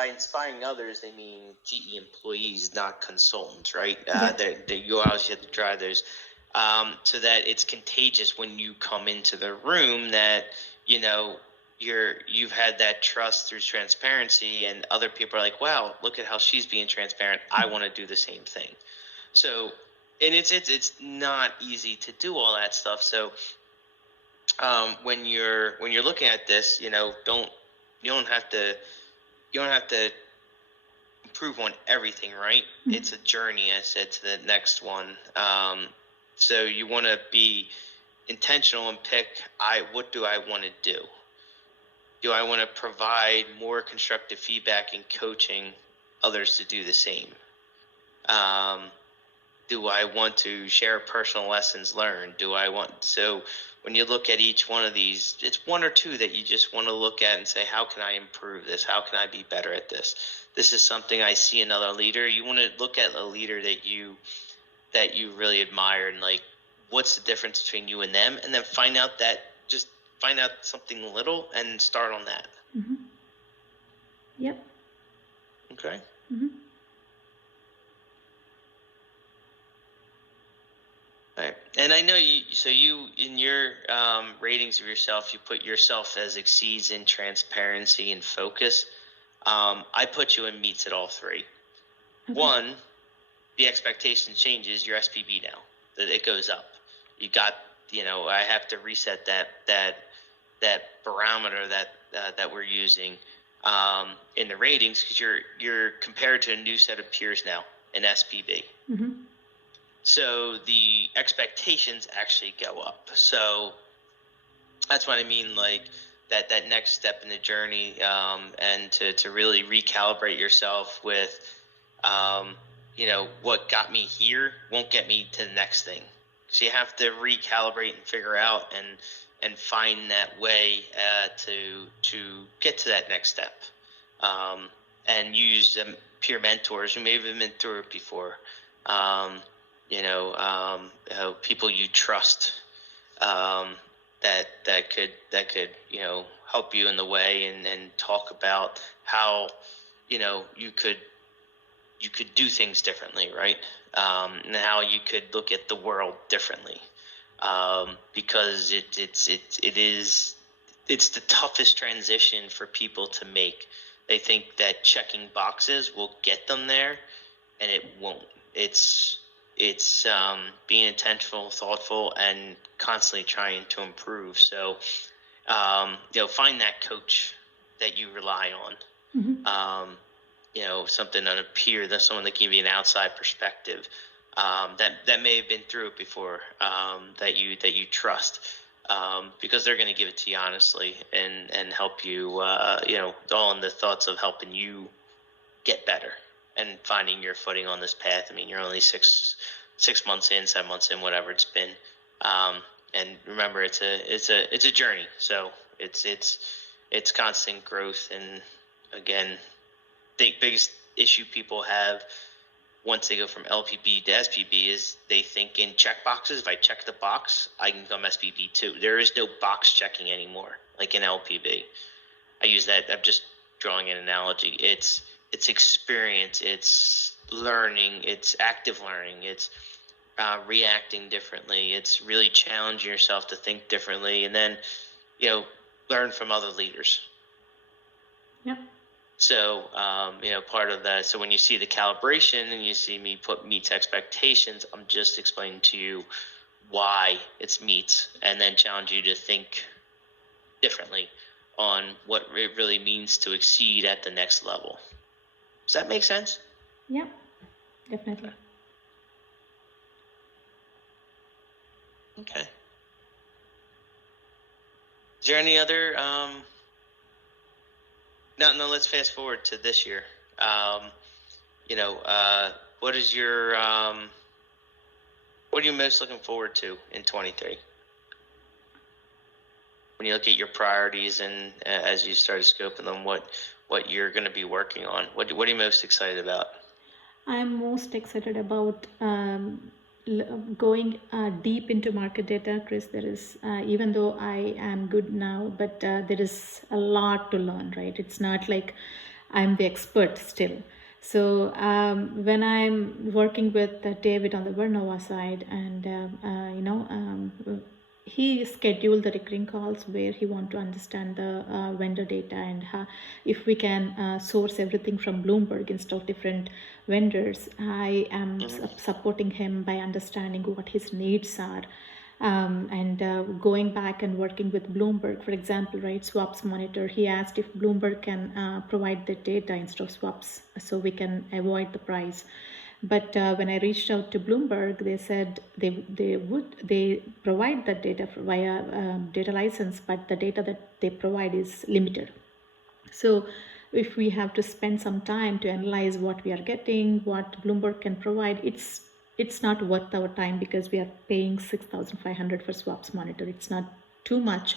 by inspiring others, they mean GE employees, not consultants, right? Yeah. You always have to drive those, so that it's contagious when you come into the room. That you've had that trust through transparency, and other people are like, "Wow, look at how she's being transparent. I want to do the same thing." So, and it's not easy to do all that stuff. So, when you're looking at this, you don't have to improve on everything, right? Mhm. It's a journey, I said, to the next one. So you want to be intentional and pick, what do I want to do? Do I want to provide more constructive feedback and coaching others to do the same? Do I want to share personal lessons learned? So when you look at each one of these, it's one or two that you just want to look at and say, how can I improve this? How can I be better at this? This is something I see another leader. You want to look at a leader that you really admire, and like, what's the difference between you and them? And then find out something little and start on that. Mm-hmm. Yep. Okay. Mm-hmm. Right. And I know you in your ratings of yourself, you put yourself as exceeds in transparency and focus. I put you in meets at all three. Okay. One, the expectation changes. Your SPB now, that it goes up. You got, I have to reset that barometer that we're using in the ratings, because you're compared to a new set of peers now in SPB. Mm-hmm. So the expectations actually go up. So that's what I mean, like that next step in the journey, and to really recalibrate yourself with, what got me here won't get me to the next thing. So you have to recalibrate and figure out and find that way to get to that next step, and use peer mentors who may have been through it before. People you trust, that could help you in the way, and talk about how you could do things differently, right? And how you could look at the world differently, because it's the toughest transition for people to make. They think that checking boxes will get them there, and it won't. It's being intentional, thoughtful, and constantly trying to improve. So, find that coach that you rely on. Mm-hmm. Something on a peer, that's someone that can give you an outside perspective, that may have been through it before, that you trust, because they're going to give it to you honestly, and help you, all in the thoughts of helping you get better and finding your footing on this path. I mean, you're only 6 months in, 7 months in, whatever it's been. And remember, it's a journey. So it's constant growth. And again, the biggest issue people have once they go from LPB to SPB is they think in check boxes. If I check the box, I can become SPB too. There is no box checking anymore, like in LPB. I use that. I'm just drawing an analogy. It's experience. It's learning. It's active learning. It's reacting differently. It's really challenging yourself to think differently, and then learn from other leaders. Yep. So part of that. So when you see the calibration and you see me put meets expectations, I'm just explaining to you why it's meets, and then challenge you to think differently on what it really means to exceed at the next level. Does that make sense? Yeah, definitely. Okay. Is there any other? No. Let's fast forward to this year. What is your? What are you most looking forward to in 23? When you look at your priorities, and as you start scoping them, what you're going to be working on, what are you most excited about? I'm most excited about going deep into market data, Chris. There is, even though I am good now, but there is a lot to learn, right? It's not like I'm the expert still. So when I'm working with David on the Vernova side, and he scheduled the recurring calls where he want to understand the vendor data and how, if we can source everything from Bloomberg instead of different vendors. I am supporting him by understanding what his needs are. And going back and working with Bloomberg, for example, right, Swaps Monitor, he asked if Bloomberg can provide the data instead of swaps so we can avoid the price. But when I reached out to Bloomberg, they said they provide that data via data license, but the data that they provide is limited. So if we have to spend some time to analyze what we are getting, what Bloomberg can provide, it's not worth our time because we are paying $6,500 for Swaps Monitor. It's not too much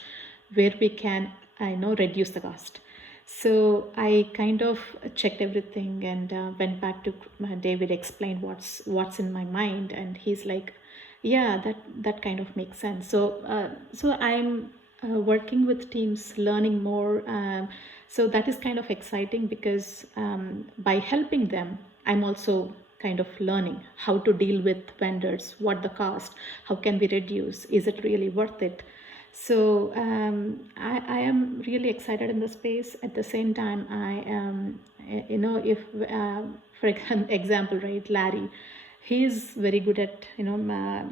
where we can, reduce the cost. So I kind of checked everything and went back to David, explained what's in my mind, and he's like, yeah, that kind of makes sense. So I'm working with teams, learning more. So that is kind of exciting because by helping them, I'm also kind of learning how to deal with vendors, what the cost, how can we reduce, is it really worth it? So I am really excited in the space. At the same time, I am, if for example, right, Larry, he is very good at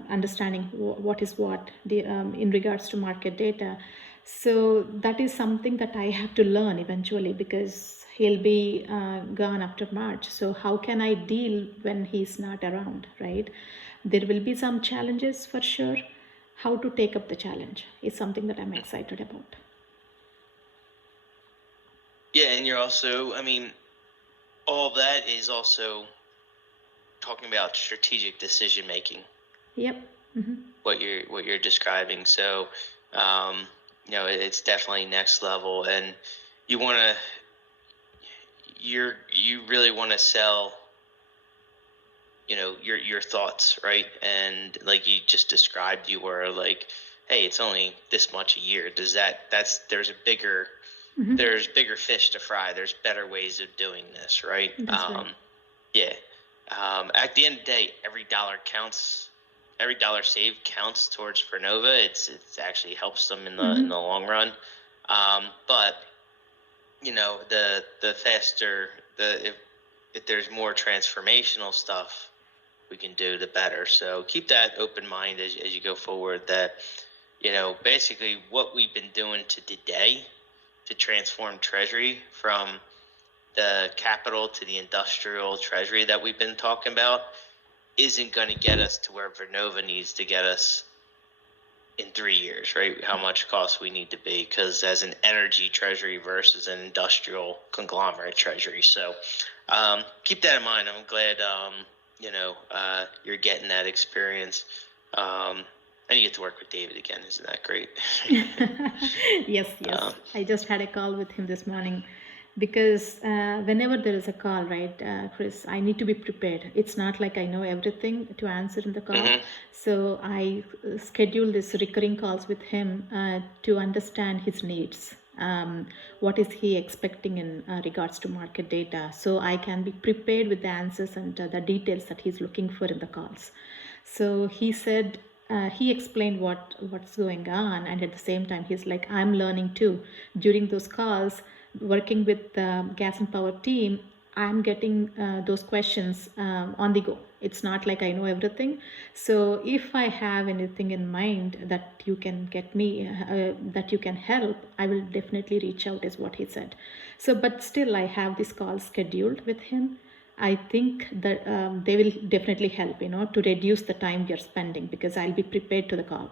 understanding what is what in regards to market data. So that is something that I have to learn eventually because he'll be gone after March. So how can I deal when he's not around, right? There will be some challenges for sure. How to take up the challenge is something that I'm excited about. Yeah, and you're also, all that is also talking about strategic decision making. Yep. Mm-hmm. What you're describing. So, it's definitely next level, and you really want to sell, your thoughts, right? And like you just described, you were like, hey, it's only this much a year. There's bigger fish to fry. There's better ways of doing this, right? That's right. Yeah. At the end of the day, every dollar counts. Every dollar saved counts towards Vernova. It actually helps them in the long run. But the faster if there's more transformational stuff we can do, the better. So keep that open mind as you go forward. That basically what we've been doing to today to transform Treasury from the capital to the industrial Treasury that we've been talking about isn't going to get us to where Vernova needs to get us in 3 years, right? How much cost we need to be, because as an energy Treasury versus an industrial conglomerate Treasury. So keep that in mind. I'm glad you're getting that experience. And you get to work with David again. Isn't that great? Yes. I just had a call with him this morning because whenever there is a call, right, Chris, I need to be prepared. It's not like I know everything to answer in the call. So I schedule these recurring calls with him to understand his needs. What is he expecting in regards to market data, so I can be prepared with the answers and the details that he's looking for in the calls. So he said, he explained what's going on, and at the same time he's like, I'm learning too. During those calls, working with the gas and power team, I'm getting those questions on the go. It's not like I know everything. So if I have anything in mind that you can get me, that you can help, I will definitely reach out, is what he said. So, but still I have this call scheduled with him. I think that they will definitely help, to reduce the time you're spending, because I'll be prepared to the call.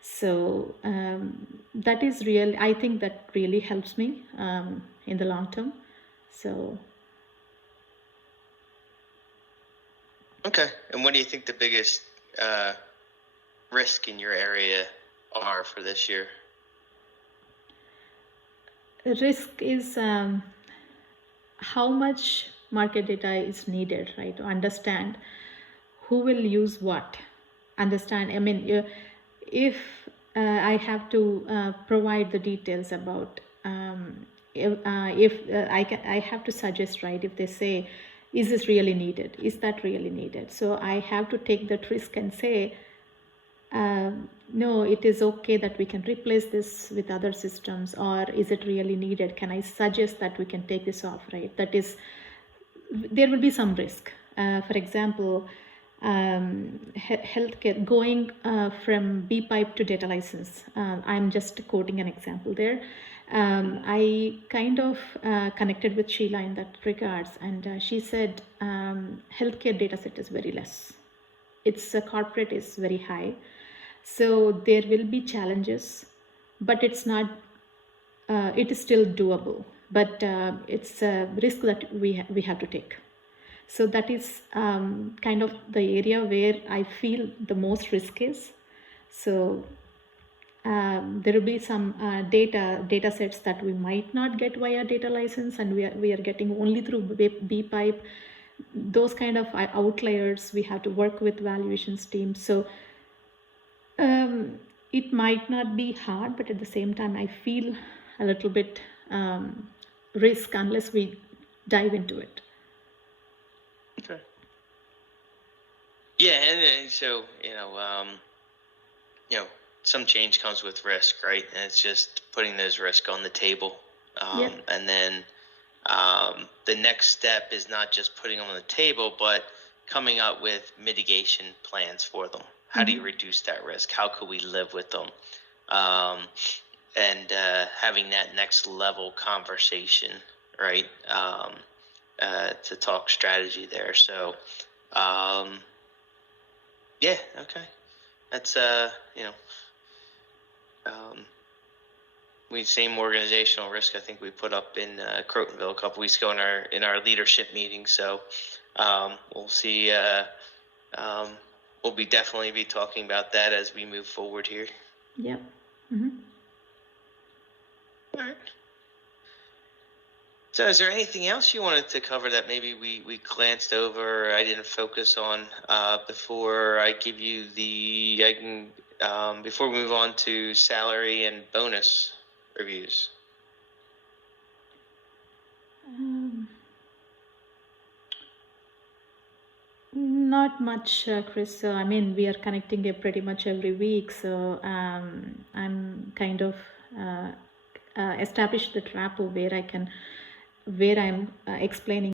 So that is real. I think that really helps me in the long term. So. Okay. And what do you think the biggest risk in your area are for this year? The risk is how much market data is needed, right? To understand who will use what. Understand, if I have to provide the details about I have to suggest, right? If they say, is this really needed? Is that really needed? So I have to take that risk and say, no, it is okay that we can replace this with other systems, or is it really needed? Can I suggest that we can take this off, right? That is, there will be some risk. For example, healthcare going from BPIPE to data license. I'm just quoting an example there. I kind of connected with Sheila in that regards, and she said healthcare data set is very less. Its corporate is very high. So there will be challenges, but it's not, it is still doable, but it's a risk that we have to take. So that is kind of the area where I feel the most risk is. So there will be some data sets that we might not get via data license, and we are getting only through BPIPE. Those kind of outliers, we have to work with valuations teams. So it might not be hard, but at the same time, I feel a little bit risk unless we dive into it. Okay. Yeah, and so some change comes with risk, right? And it's just putting those risks on the table, Yep. and then the next step is not just putting them on the table, but coming up with mitigation plans for them. How do you reduce that risk? How could we live with them? And having that next level conversation, right? To talk strategy there. So, yeah, okay. That's we same organizational risk I think we put up in Crotonville a couple weeks ago in our leadership meeting. So we'll see. We'll definitely be talking about that as we move forward here. Yep. All right. So is there anything else you wanted to cover that maybe we glanced over or I didn't focus on before I give you before we move on to salary and bonus reviews? Not much, Chris. I mean, we are connecting pretty much every week, so I'm kind of established the rapport where I'm explaining